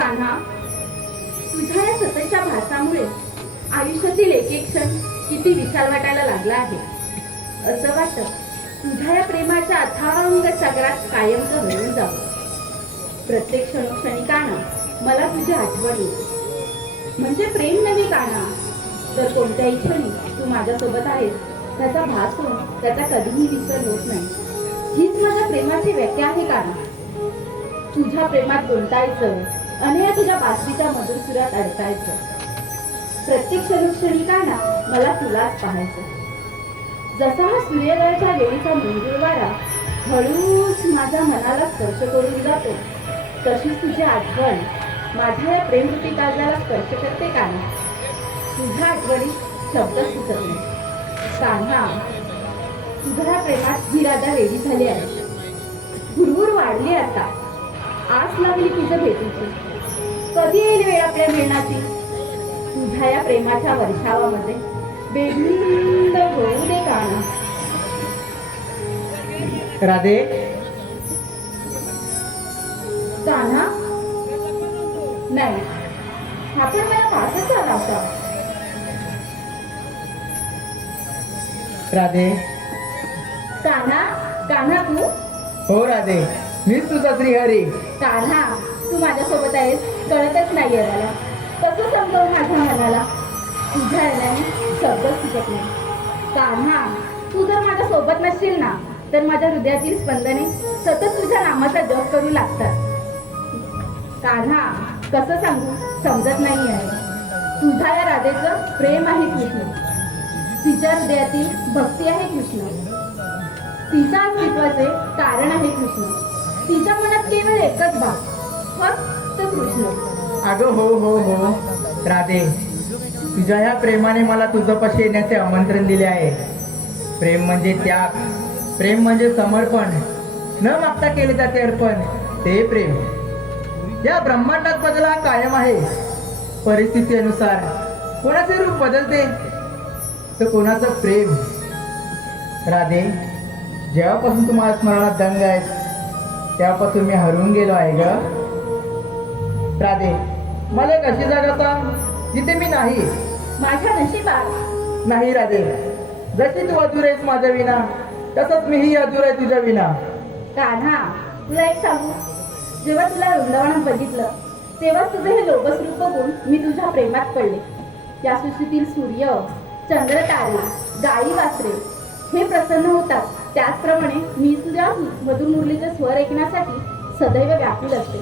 कान्हा, तुझ्या या सततच्या भासामुळे आयुष्यातील एक एक क्षण किती विशाल वाटायला लागला आहे. असं वाटतं तुझ्या या प्रेमाच्या अथांग सागरात कायमचं हरवून जावं. प्रत्येक क्षणोक्षणी कान्हा मला तुझी आठवण येते. म्हणजे प्रेम नव्हे कान्हा, तर कोणत्याही क्षणी तू माझ्यासोबत आहेस त्याचा भास होऊन त्याचा कधीही विसर होत नाही. हीच माझ्या प्रेमाची व्याख्या आहे कान्हा. तुझ्या प्रेमात गुंतायचं आणि या तुझ्या बासरीच्या मधुर सुरात अडकायचं. प्रत्येक क्षणोक्षणी कान्हा मला तुलाच पाहायचं. जसा हा सूर्योदयाच्या वेळीचा मंजूळ वारा हळूच माझ्या मनाला स्पर्श करून जातो, तशीच तुझी आठवण माझ्या या प्रेमरूपी काळजाला स्पर्श करते कान्हा. तुझ्या आठवणीत शब्द सुचत नाही कान्हा. तुझ्या प्रेमात ही राधा वेडी झाली आहे. हुरहुर वाढली आता. आस लागली तुझ्या भेटीची. कधी येईल वेळ आपल्या मिळण्याची. तुझ्या या प्रेमाच्या वर्षावामध्ये बेधुंद होऊ दे कान्हा. राधे, कान्हा, नाही, हा पण मला भासच आला होता. राधे, कान्हा, कान्हा तू? हो राधे, मीच तुझा श्रीहरी. कान्हा, तू माझ्यासोबत आहेस कळतच नाहीये मला. कसं समजावू माझ्या मनाला. तुझ्या येण्याने शब्द सुचत नाही. कान्हा, तू जर माझ्या सोबत नसशील ना, तर माझ्या हृदयातील स्पंदने सतत तुझ्या नामाचा जप करू लागतात. कान्हा, कसं सांगू समजत नाही आहे. तुझ्या या राधेचं प्रेम आहे कृष्ण. तिच्या हृदयातील भक्ती आहे कृष्ण. तिच्या अस्तित्वाचे कारण आहे कृष्ण. तिच्या मनात केवळ एकच भाव, फक्त कृष्ण. अगं हो हो हो राधे, तुझ्या ह्या प्रेमाने मला तुझ्यापाशी येण्याचे आमंत्रण दिले आहे. प्रेम म्हणजे त्याग, प्रेम म्हणजे समर्पण, न मागता केले जाते अर्पण, ते प्रेम. या ब्रह्मांडात बदल हा कायम आहे. परिस्थितीनुसार कोणाचे रूप बदलते तर कोणाचं प्रेम. राधे, जेव्हापासून तुम्हाला स्मरणात दंग आहे तेव्हापासून मी हरवून गेलो आहे ग. राधे, मला एक अशी जागा सांग जिथे मी नाही. माझ्या नशिबात नाही राधे, जशी तू अधूर आहेस माझ्या विना, तसंच मीही अधूर आहे तुझ्या विना. कान्हा, तुला एक सांगू, जेव्हा तुला वृंदावनात बघितलं तेव्हाच तुझं हे लोभस रूप बघून मी तुझ्या प्रेमात पडले. या सृष्टीतील सूर्य, चंद्र, तारे, गाई, वासरे हे प्रसन्न होतात, त्याचप्रमाणे मी तुझ्या मधुर मुरलीचे स्वर ऐकण्यासाठी सदैव व्याकुल असते.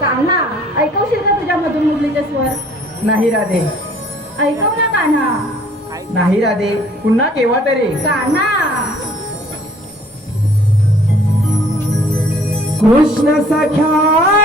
कान्हा, ऐकवशील का तुझ्या मधुर मुरलीचे स्वर? नाही राधे, ऐकव ना कान्हा. नाही राधे, पुन्हा केव्हा तरी. कान्हा, कृष्ण सख्या